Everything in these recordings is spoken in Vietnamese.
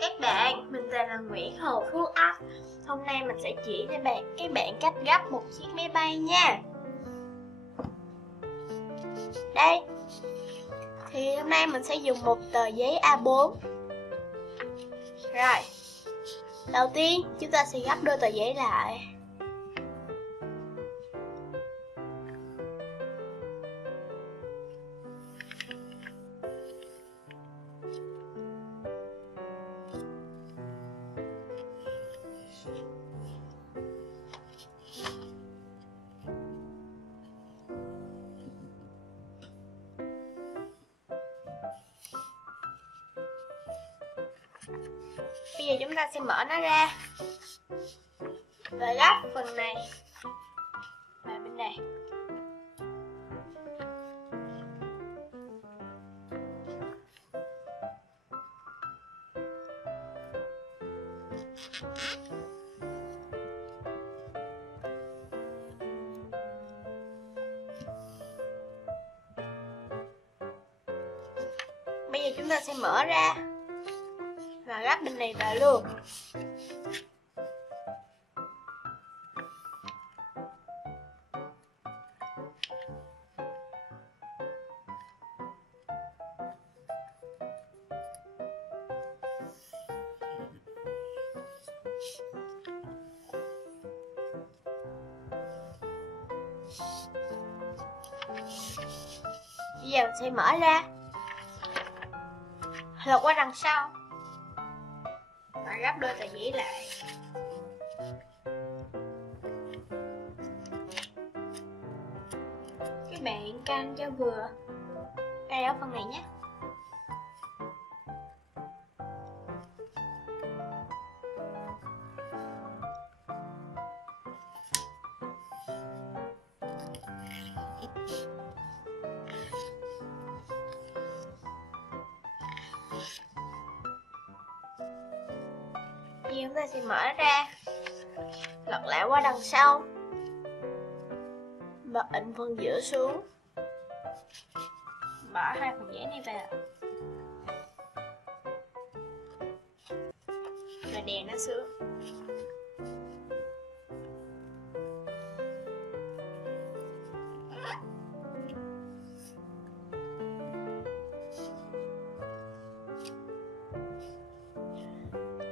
chào các bạn, mình tên là Nguyễn Hồ Phước Anh. Hôm nay mình sẽ chỉ cho các bạn cách gấp một chiếc máy bay nha. Đây, thì hôm nay mình sẽ dùng một tờ giấy A4. Rồi, đầu tiên chúng ta sẽ gấp đôi tờ giấy lại. Bây giờ chúng ta sẽ mở nó ra và gấp phần này và bên này. Bây giờ chúng ta sẽ mở ra và gấp bên này vào luôn. Bây giờ mình sẽ mở ra, lật qua đằng sau và gấp đôi tờ giấy lại. Các bạn canh cho vừa đây ở phần này nhé. Bây giờ chúng ta sẽ mở ra, lật lại qua đằng sau và ịnh phần giữa xuống, bỏ hai phần giấy này vào và đè nó xuống.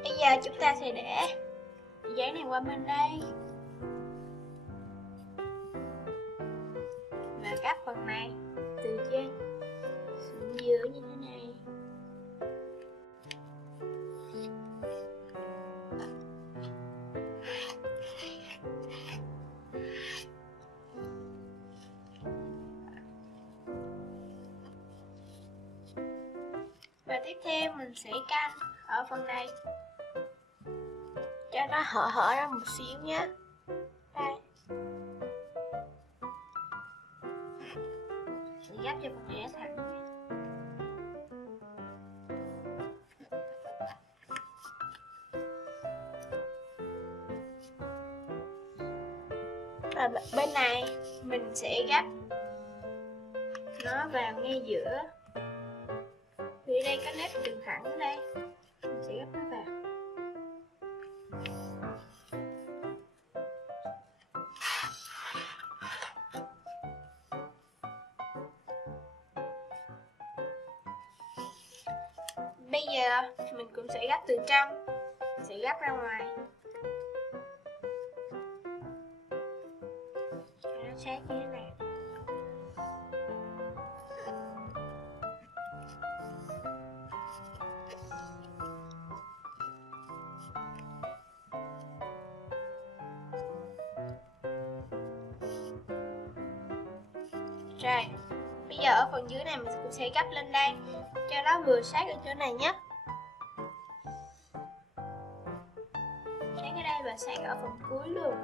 Bây giờ chúng ta sẽ để giấy này qua bên đây và gấp phần này từ trên xuống dưới như thế này. Và tiếp theo mình sẽ canh ở phần này cho nó hở ra một xíu nhé. Đây, sẽ gấp cho phần giấy thẳng nhé. Và bên này mình sẽ gấp nó vào ngay giữa, vì đây có nếp đường thẳng ở đây, mình sẽ gấp nó vào. Bây giờ mình cũng sẽ gấp từ trong, sẽ gấp ra ngoài cho nó sát như thế này. Rồi, bây giờ ở phần dưới này mình cũng sẽ gấp lên đây cho nó vừa sát ở chỗ này nhé. Sát ở đây và sát ở phần cuối luôn.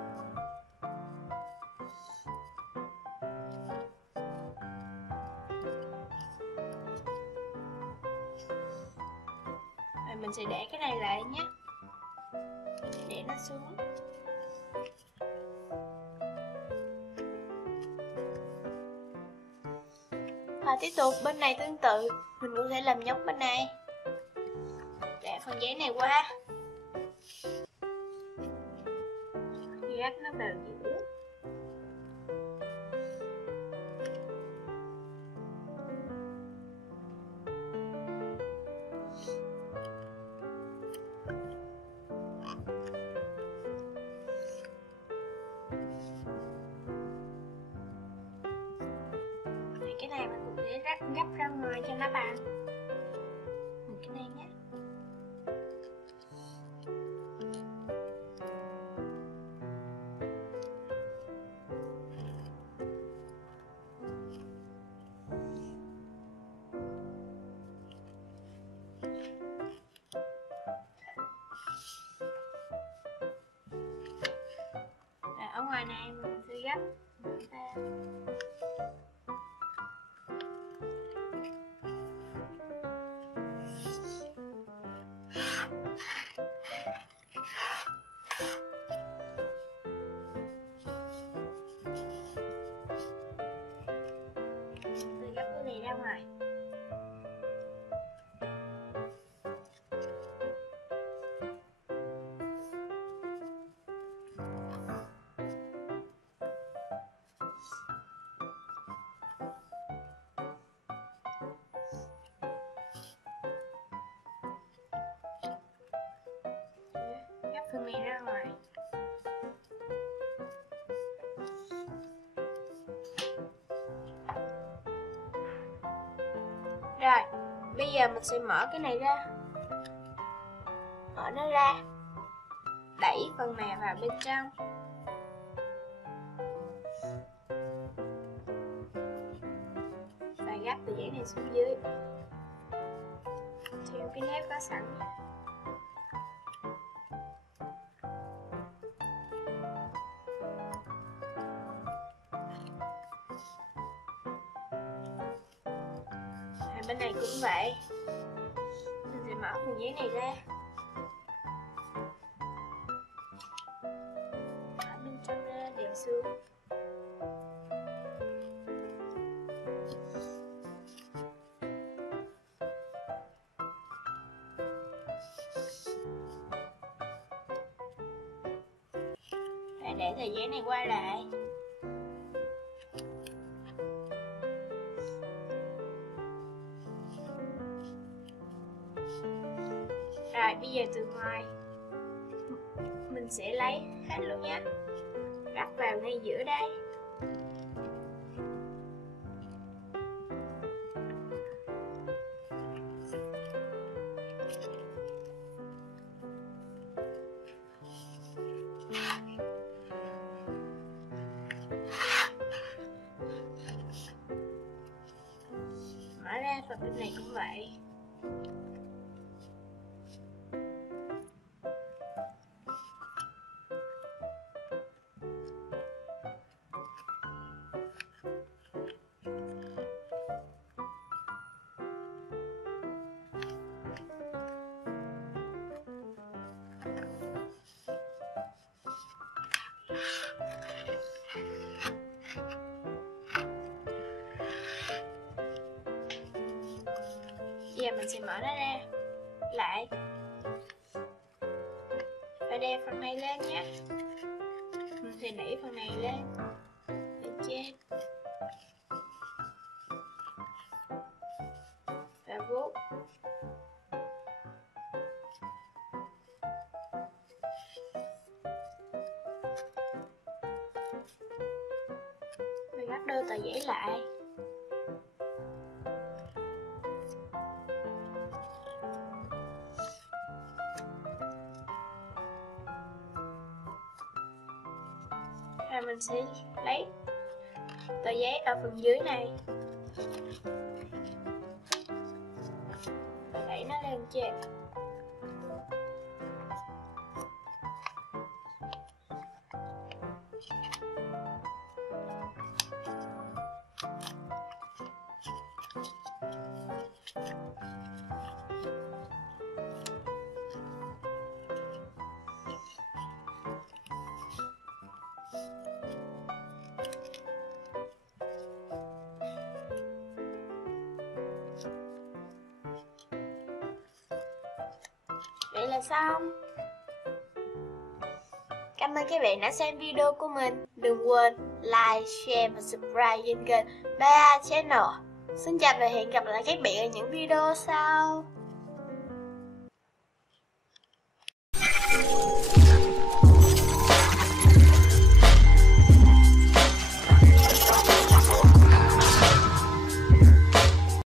Rồi mình sẽ để cái này lại nhé, để nó xuống. Và tiếp tục bên này tương tự, mình cũng sẽ làm giống bên này, để phần phần giấy này qua, gấp nó vào giữa. Cái này mình cũng sẽ gấp ra ngoài cho nó bằng. Cái này nhé. Rồi ở ngoài này mình sẽ gấp ra. Ra ngoài. Gấp phần này ra ngoài. Rồi, bây giờ mình sẽ mở cái này ra. Mở nó ra. Đẩy phần này vào bên trong. Và gấp tờ giấy này xuống dưới. Theo cái nếp có sẵn. Bên này cũng vậy. Mình sẽ mở phần giấy này ra. Ở bên trong ra đèo xuống. Rồi để tờ giấy này qua lại. Rồi bây giờ từ ngoài mình sẽ lấy hết luôn nhé. Gấp vào ngay giữa đây. Mở ra phần bên này cũng vậy. Bây giờ mình sẽ mở nó ra lại và đeo phần này lên nhé. Mình sẽ đẩy phần này lên trên và vuốt. Và gấp đôi tờ giấy lại. Rồi mình sẽ lấy tờ giấy ở phần dưới này và đẩy nó lên trên. là xong. Cảm ơn các bạn đã xem video của mình. Đừng quên like, share và subscribe trên kênh Ba Channel. Xin chào và hẹn gặp lại các bạn ở những video sau.